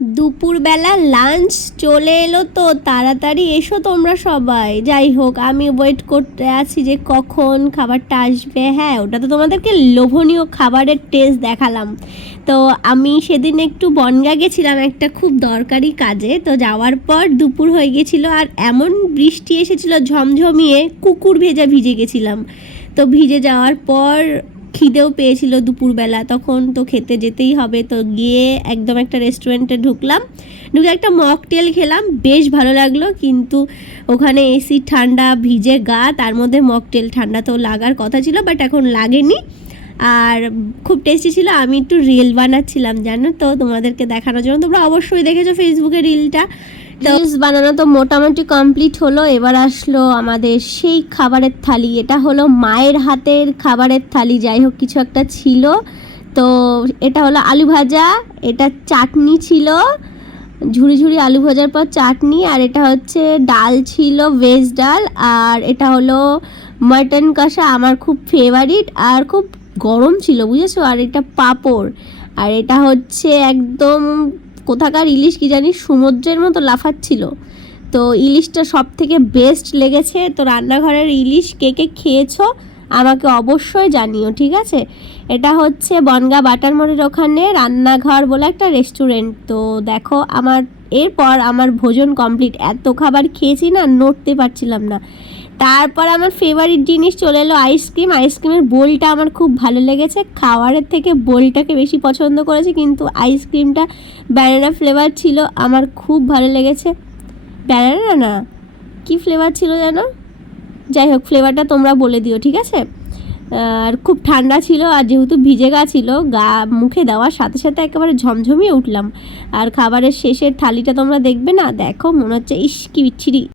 দুপুরবেলা লাঞ্চ চলে এলো, তো তাড়াতাড়ি এসো তোমরা সবাই। যাই হোক, আমি ওয়েট করতে আছি যে কখন খাবারটা আসবে। হ্যাঁ, ওটা তো তোমাদেরকে লোভনীয় খাবারের টেস্ট দেখালাম। তো আমি সেদিন একটু বনগাঁ গেছিলাম একটা খুব দরকারি কাজে। তো যাওয়ার পর দুপুর হয়ে গেছিলো, আর এমন বৃষ্টি এসেছিলো ঝমঝমিয়ে, কুকুর ভেজা ভিজে গেছিলাম। তো ভিজে যাওয়ার পর খিদেও পেয়েছিল দুপুরবেলা, তখন তো খেতে যেতেই হবে। তো গিয়ে একদম একটা রেস্টুরেন্টে ঢুকলাম, ঢুকে একটা মকটেল খেলাম, বেশ ভালো লাগলো। কিন্তু ওখানে এসি ঠান্ডা, ভিজে গা, তার মধ্যে মকটেল ঠান্ডা, তো লাগার কথা ছিল বাট এখন লাগেনি। আর খুব টেস্টি ছিল। আমি একটু রিল বানাচ্ছিলাম জানো তো, তোমাদেরকে দেখানোর জন্য। তোমরা অবশ্যই দেখেছো ফেসবুকে রিলটা। রিলস বানানো তো মোটামুটি কমপ্লিট হলো। এবার আসলো আমাদের সেই খাবারের থালি। এটা হলো মায়ের হাতের খাবারের থালি, যাই হোক কিছু একটা ছিল। তো এটা হলো আলু ভাজা, এটা চাটনি ছিল, ঝুড়ি ঝুড়ি আলু ভাজার পর চাটনি, আর এটা হচ্ছে ডাল ছিল, ভেজ ডাল, আর এটা হলো মাটন কষা, আমার খুব ফেভারিট, আর খুব গরম ছিল বুঝেছো। আর এটা পাঁপড়, আর এটা হচ্ছে একদম কোথাকার ইলিশ কি জানি, সমুদ্রের মতো লাফাচ্ছিল। তো ইলিশটা সব থেকে বেস্ট লেগেছে। তো রান্নাঘরের ইলিশ কে কে খেয়েছো আমাকে অবশ্যই জানিও, ঠিক আছে। এটা হচ্ছে বনগাঁ বাটার মোড়ের ওখানে রান্নাঘর বলে একটা রেস্টুরেন্ট। তো দেখো, এরপর আমার ভোজন কমপ্লিট। এত খাবার খেয়েছি না, নড়তে পারছিলাম না। তারপর আমার ফেভারিট জিনিস চলে এলো আইসক্রিম। আইসক্রিমের বোলটা আমার খুব ভালো লেগেছে, খাওয়ারের থেকে বোলটাকে বেশি পছন্দ করেছি। কিন্তু আইসক্রিমটা ব্যানানা ফ্লেভার ছিল, আমার খুব ভালো লেগেছে। ব্যানানা না, কি ফ্লেভার ছিল যেন, যাই হোক ফ্লেভারটা তোমরা বলে দিও, ঠিক আছে। আর খুব ঠান্ডা ছিল, আর যেহেতু ভিজে গা ছিল, গা মুখে দেওয়ার সাথে সাথে একেবারে ঝমঝমিয়ে উঠলাম। আর খাবারের শেষের থালিটা তোমরা দেখবে না, দেখো মনে হচ্ছে ইস কি বিচ্ছিরি।